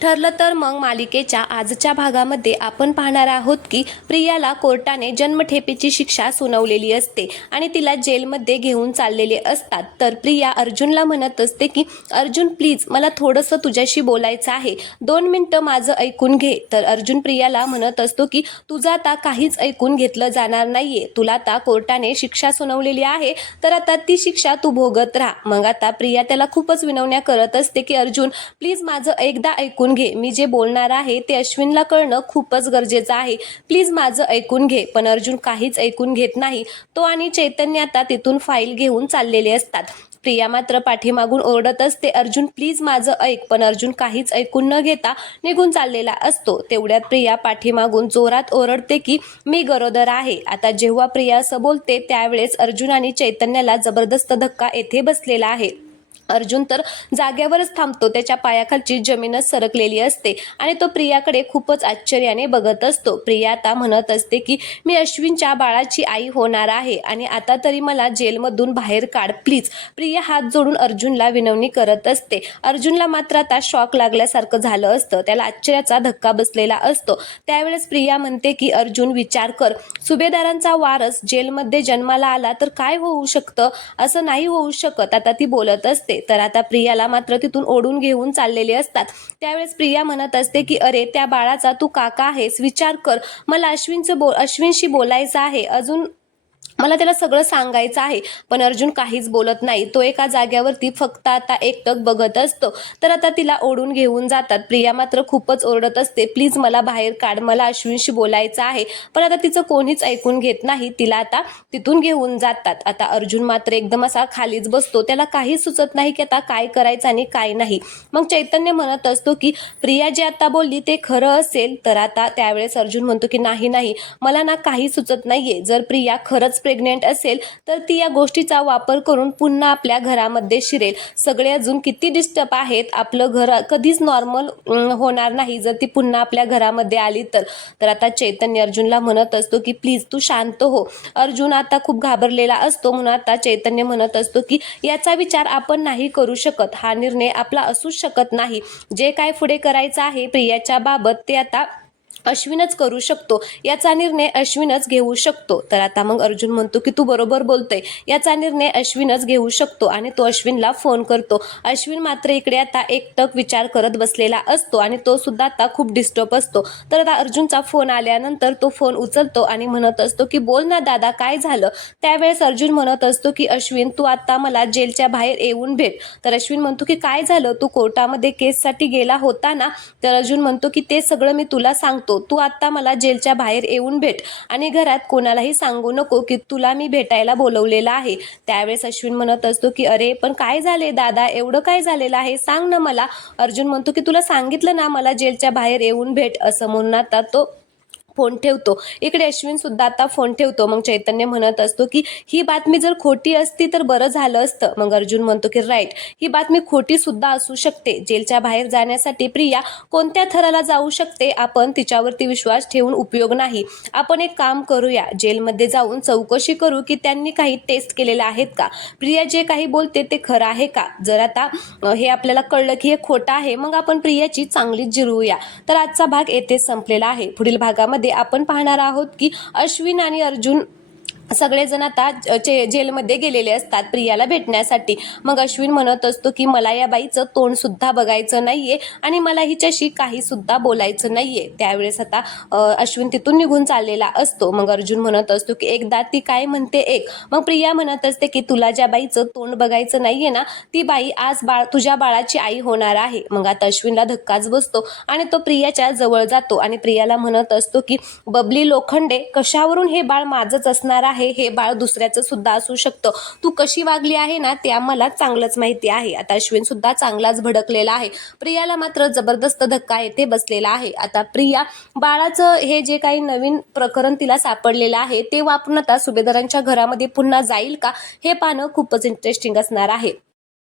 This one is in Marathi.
ठरलं तर मग मालिकेच्या आजच्या भागामध्ये आपण पाहणार आहोत की प्रियाला कोर्टाने जन्मठेपेची शिक्षा सुनावलेली असते आणि तिला जेलमध्ये घेऊन चाललेले असतात. तर प्रिया अर्जुनला म्हणत असते की अर्जुन प्लीज मला थोडंसं तुझ्याशी बोलायचं आहे, 2 मिनिटं माझं ऐकून घे. तर अर्जुन प्रियाला म्हणत असतो की तुझं आता काहीच ऐकून घेतलं जाणार नाहीये, तुला आता कोर्टाने शिक्षा सुनावलेली आहे तर आता ती शिक्षा तू भोगत राहा. मग आता प्रिया त्याला खूपच विनवण्या करत असते की अर्जुन प्लीज माझं एकदा ऐकून घे, मी जे बोलणार आहे ते अश्विनला कळणं खूपच गरजेचं आहे, प्लीज माझं ऐकून घे. पण अर्जुन काहीच ऐकून घेत नाही. तो आणि चैतन्य आता तिथून फाईल घेऊन चाललेले असतात. प्रिया मात्र पाठीमागून ओरडत असते अर्जुन प्लीज माझं ऐक, पण अर्जुन काहीच ऐकून न घेता निघून चाललेला असतो. तेवढ्यात प्रिया पाठीमागून जोरात ओरडते की मी गरोदर आहे. आता जेव्हा प्रिया असं बोलते त्यावेळेस अर्जुन आणि चैतन्याला जबरदस्त धक्का येथे बसलेला आहे. अर्जुन तर जाग्यावरच थांबतो, त्याच्या पायाखालची जमीनच सरकलेली असते आणि तो प्रियाकडे खूपच आश्चर्याने बघत असतो. प्रिया आता म्हणत असते की मी अश्विनच्या बाळाची आई होणार आहे आणि आता तरी मला जेलमधून बाहेर काढ प्लीज. प्रिया हात जोडून अर्जुनला विनवणी करत असते. अर्जुनला मात्र आता शॉक लागल्यासारखं झालं असतं, त्याला आश्चर्याचा धक्का बसलेला असतो. त्यावेळेस प्रिया म्हणते की अर्जुन विचार कर, सुभेदारांचा वारस जेलमध्ये जन्माला आला तर काय होऊ शकतं, असं नाही होऊ शकत. आता ती बोलत असते तर आता प्रियाला मात्र तिथून ओढून घेऊन चाललेले असतात. त्यावेळेस प्रिया म्हणत असते की अरे त्या बाळाचा तू काका आहेस, विचार कर, मला अश्विनशी बोलायचं आहे, अजून मला त्याला सगळं सांगायचं आहे. पण अर्जुन काहीच बोलत नाही, तो एका जाग्यावरती फक्त आता एकटक बघत असतो. तर आता तिला ओढून घेऊन जातात. प्रिया मात्र खूपच ओरडत असते प्लीज मला बाहेर काढ, मला अश्विनशी बोलायचं आहे. पण आता तिचं कोणीच ऐकून घेत नाही, तिला आता तिथून घेऊन जातात. आता अर्जुन मात्र एकदम असा खालीच बसतो, त्याला काही सुचत नाही की आता काय करायचं आणि काय नाही. मग चैतन्य म्हणत असतो की प्रिया जे आता बोलली ते खरं असेल तर. आता त्यावेळेस अर्जुन म्हणतो की नाही मला ना काही सुचत नाहीये, जर प्रिया खरंच प्रेग्नेंट असेल तर ती या गोष्टीचा वापर करून पुन्हा आपल्या घरामध्ये शिरेल. सगळे अजून किती डिस्टर्ब आहेत, आपलं घर कधीच नॉर्मल होणार नाही जर ती पुन्हा आपल्या घरामध्ये आली तर. आता चैतन्य अर्जुनला म्हणत असतो की प्लीज तू शांत हो. अर्जुन आता खूप घाबरलेला असतो, म्हणून आता चैतन्य म्हणत असतो की याचा विचार आपण नाही करू शकत, हा निर्णय आपला असूच शकत नाही. जे काय पुढे करायचं आहे प्रियाच्या बाबत ते आता अश्विनच करू शकतो, याचा निर्णय अश्विनच घेऊ शकतो. तर आता मग अर्जुन म्हणतो की तू बरोबर बोलतोय, याचा निर्णय अश्विनच घेऊ शकतो आणि तो अश्विनला फोन करतो. अश्विन मात्र इकडे आता एकटक विचार करत बसलेला असतो आणि तो सुद्धा आता खूप डिस्टर्ब असतो. तर आता अर्जुनचा फोन आल्यानंतर तो फोन उचलतो आणि म्हणत असतो की बोल ना दादा काय झालं. त्यावेळेस अर्जुन म्हणत असतो की अश्विन तू आता मला जेलच्या बाहेर येऊन भेट. तर अश्विन म्हणतो की काय झालं, तू कोर्टामध्ये केससाठी गेला होता ना. तर अर्जुन म्हणतो की ते सगळं मी तुला सांगतो, तू आता मला जेलच्या बाहेर येऊन भेट आणि घरात कोणालाही सांगू नको की तुला मी भेटायला बोलवलेलं आहे. त्यावेळेस अश्विन म्हणत असतो की अरे पण काय झाले दादा, एवढं काय झालेलं आहे सांग ना मला. अर्जुन म्हणतो की तुला सांगितलं ना मला जेलच्या बाहेर येऊन भेट, असं म्हणून आता तो फोन ठेवतो. इकडे अश्विन सुद्धा आता फोन ठेवतो. मग चैतन्य म्हणत असतो की ही बातमी जर खोटी असती तर बरं झालं असतं. मग अर्जुन म्हणतो की राईट, ही बातमी खोटी सुद्धा असू शकते. जेलच्या बाहेर जाण्यासाठी प्रिया कोणत्या थराला जाऊ शकते, आपण तिच्यावरती विश्वास ठेवून उपयोग नाही. आपण एक काम करूया, जेलमध्ये जाऊन चौकशी करू की त्यांनी काही टेस्ट केलेल्या आहेत का, प्रिया जे काही बोलते ते खरं आहे का. जर आता हे आपल्याला कळलं की हे खोटं आहे मग आपण प्रियाची चांगलीच जिरवूया. तर आजचा भाग येथेच संपलेला आहे. पुढील भागामध्ये आपण पाहणार आहोत की अश्विन आणि अर्जुन सगळेजण आता जेलमध्ये गेलेले असतात प्रियाला भेटण्यासाठी. मग अश्विन म्हणत असतो की मला या बाईचं तोंड सुद्धा बघायचं नाहीये आणि मला हिच्याशी काही सुद्धा बोलायचं नाहीये. त्यावेळेस आता अश्विन तिथून निघून चाललेला असतो. मग अर्जुन म्हणत असतो की एकदा ती काय म्हणते एक. मग प्रिया म्हणत असते की तुला ज्या बाईचं तोंड बघायचं नाहीये ना, ती बाई आज तुझ्या बाळाची आई होणार आहे. मग आता अश्विनला धक्काच बसतो आणि तो प्रियाच्या जवळ जातो आणि प्रियाला म्हणत असतो की बबली लोखंडे, कशावरून हे बाळ माझंच असणार आहे, हे बाळ दुसऱ्याचं सुद्धा असू शकतं, तू कशी वागली आहे ना ते आम्हाला चांगलंच माहिती आहे. आता अश्विन सुद्धा चांगलाच भडकलेला आहे. प्रियाला मात्र जबरदस्त धक्का येथे बसलेला आहे. आता प्रिया बाळाचं हे जे काही नवीन प्रकरण तिला सापडलेलं आहे ते वापरून आता सुभेदारांच्या घरामध्ये पुन्हा जाईल का, हे पाहणं खूपच इंटरेस्टिंग असणार आहे.